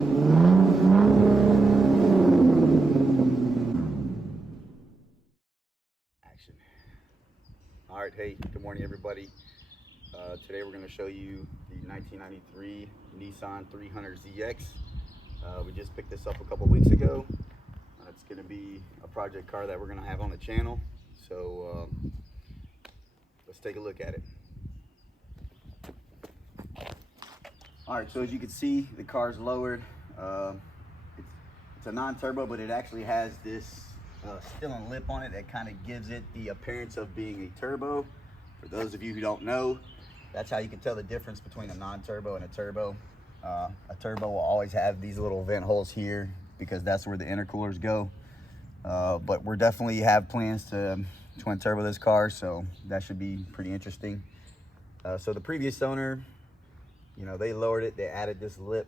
Action. All right, hey, good morning, everybody. Today we're going to show you the 1993 Nissan 300ZX. We just picked this up a couple weeks ago. It's going to be a project car that we're going to have on the channel. So let's take a look at it. All right, so as you can see, the car's lowered. It's a non-turbo, but it actually has this still lip on it that kind of gives it the appearance of being a turbo. For those of you who don't know, that's how you can tell the difference between a non-turbo and a turbo. A turbo will always have these little vent holes here because that's where the intercoolers go. But we're definitely have plans to twin turbo this car, so that should be pretty interesting. So the previous owner, you know, they lowered it, they added this lip,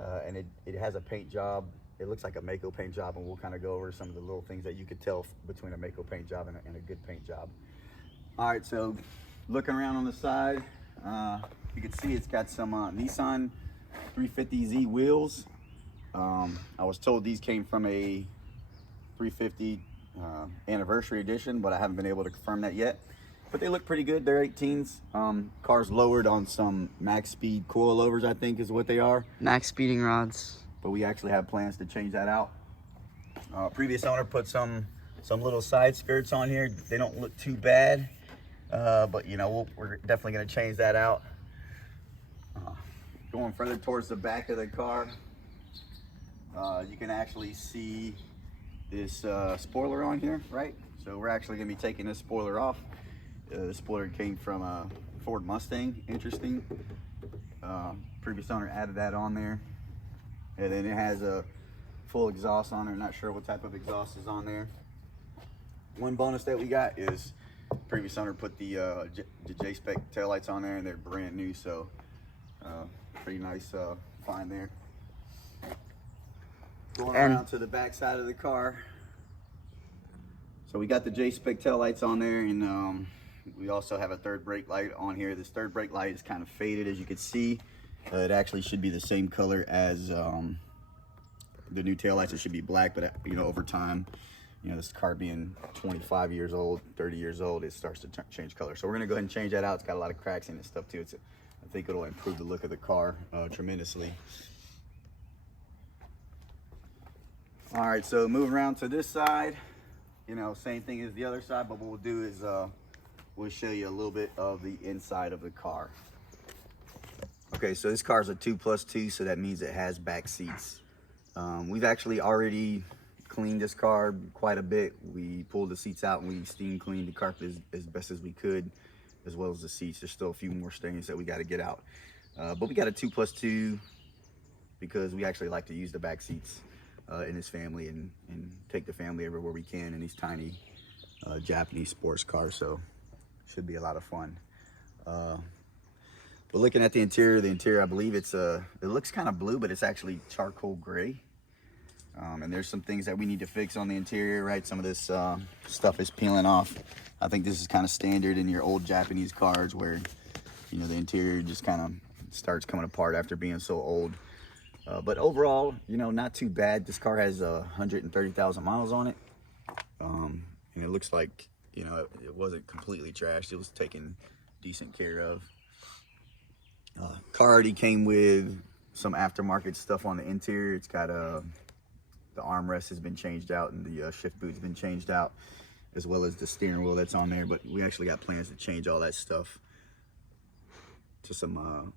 and it has a paint job. It looks like a Mako paint job, and we'll kind of go over some of the little things that you could tell between a Mako paint job and a good paint job. All right, so looking around on the side, you can see it's got some Nissan 350Z wheels. I was told these came from a 350 anniversary edition, but I haven't been able to confirm that yet. But they look pretty good. They're 18s. Car's lowered on some max speed coilovers, I think is what they are. Max speeding rods. But we actually have plans to change that out. Previous owner put some little side skirts on here. They don't look too bad, but you know, we're definitely going to change that out. Going further towards the back of the car, you can actually see this spoiler on here, right? So we're actually going to be taking this spoiler off. The spoiler came from a Ford Mustang. Interesting. Previous owner added that on there. And then it has a full exhaust on there. Not sure what type of exhaust is on there. One bonus that we got is previous owner put the J-Spec taillights on there, and they're brand new, so pretty nice find there. Going around to the back side of the car. So we got the J-Spec taillights on there, and we also have a third brake light on here. This third brake light is kind of faded, as you can see. It actually should be the same color as the new taillights. It should be black, but you know, over time, you know, this car being 25 years old, 30 years old, it starts to change color. So we're gonna go ahead and change that out. It's got a lot of cracks in it and stuff too. I think it'll improve the look of the car tremendously. All right, so moving around to this side, you know, same thing as the other side, but what we'll do is we'll show you a little bit of the inside of the car. Okay, so this car is a 2+2, so that means it has back seats. We've actually already cleaned this car quite a bit. We pulled the seats out and we steam cleaned the carpet as best as we could, as well as the seats. There's still a few more stains that we got to get out. But we got a 2+2 because we actually like to use the back seats in this family and take the family everywhere we can in these tiny Japanese sports cars. So should be a lot of fun. But looking at the interior, I believe it looks kind of blue, but it's actually charcoal gray. And there's some things that we need to fix on the interior, right? Some of this stuff is peeling off. I think this is kind of standard in your old Japanese cars where, you know, the interior just kind of starts coming apart after being so old. But overall, you know, not too bad. This car has 130,000 miles on it. And it looks like, you know, it wasn't completely trashed. It was taken decent care of. Car already came with some aftermarket stuff on the interior. It's got the armrest has been changed out and the shift boot's been changed out, as well as the steering wheel that's on there. But we actually got plans to change all that stuff to some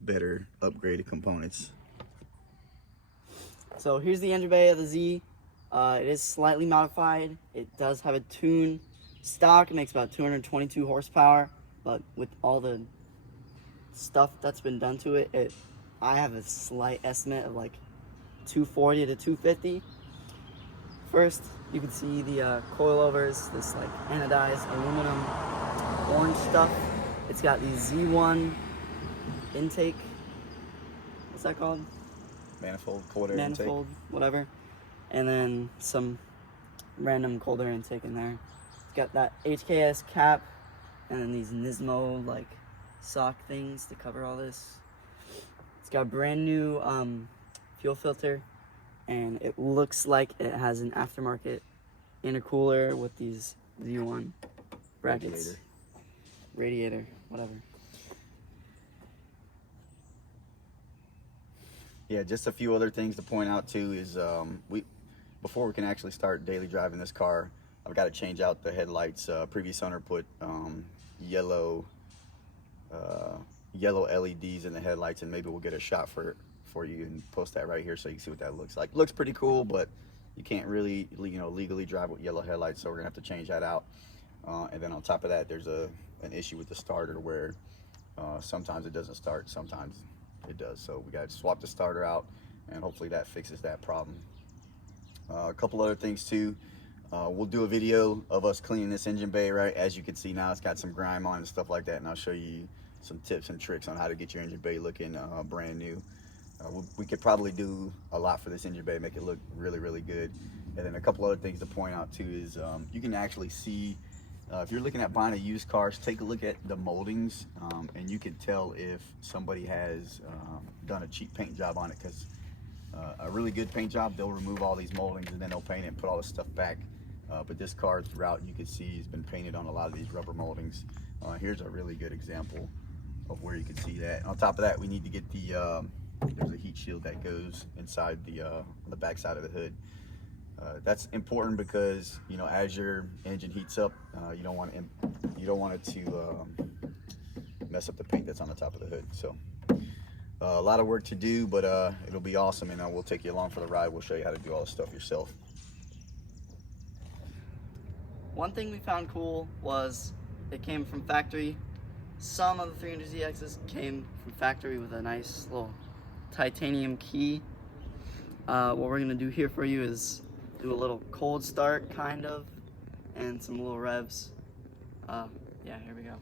better upgraded components. So here's the engine bay of the Z. It is slightly modified. It does have a tune. Stock makes about 222 horsepower, but with all the stuff that's been done to it, I have a slight estimate of like 240 to 250. First, you can see the coilovers, this like anodized aluminum orange stuff. It's got the Z1 intake. What's that called? Manifold, cold air intake. Manifold, whatever. And then some random cold air intake in there. It's got that HKS cap and then these Nismo like sock things to cover all this. It's got a brand new fuel filter, and it looks like it has an aftermarket intercooler with these Z1 brackets. Radiator, whatever. Yeah, just a few other things to point out too is before we can actually start daily driving this car, I've got to change out the headlights. Previous owner put yellow LEDs in the headlights, and maybe we'll get a shot for you and post that right here so you can see what that looks like. Looks pretty cool, but you can't really legally drive with yellow headlights, so we're gonna have to change that out. And then on top of that, there's an issue with the starter where sometimes it doesn't start, sometimes it does. So we got to swap the starter out, and hopefully that fixes that problem. A couple other things too. We'll do a video of us cleaning this engine bay, right? As you can see now, it's got some grime on and stuff like that, and I'll show you some tips and tricks on how to get your engine bay looking brand new. We could probably do a lot for this engine bay, make it look really, really good. And then a couple other things to point out too is you can actually see, if you're looking at buying a used car, take a look at the moldings, and you can tell if somebody has done a cheap paint job on it, because a really good paint job, they'll remove all these moldings and then they'll paint it and put all this stuff back. But this car throughout, you can see it's been painted on a lot of these rubber moldings. Here's a really good example of where you can see that. And on top of that, we need to get the there's a heat shield that goes inside the back side of the hood. That's important because as your engine heats up, you don't want it to mess up the paint that's on the top of the hood. So a lot of work to do, but it'll be awesome, and we'll take you along for the ride. We'll show you how to do all this stuff yourself. One thing we found cool was it came from factory. Some of the 300ZXs came from factory with a nice little titanium key. What we're gonna do here for you is do a little cold start, kind of, and some little revs. Yeah, here we go.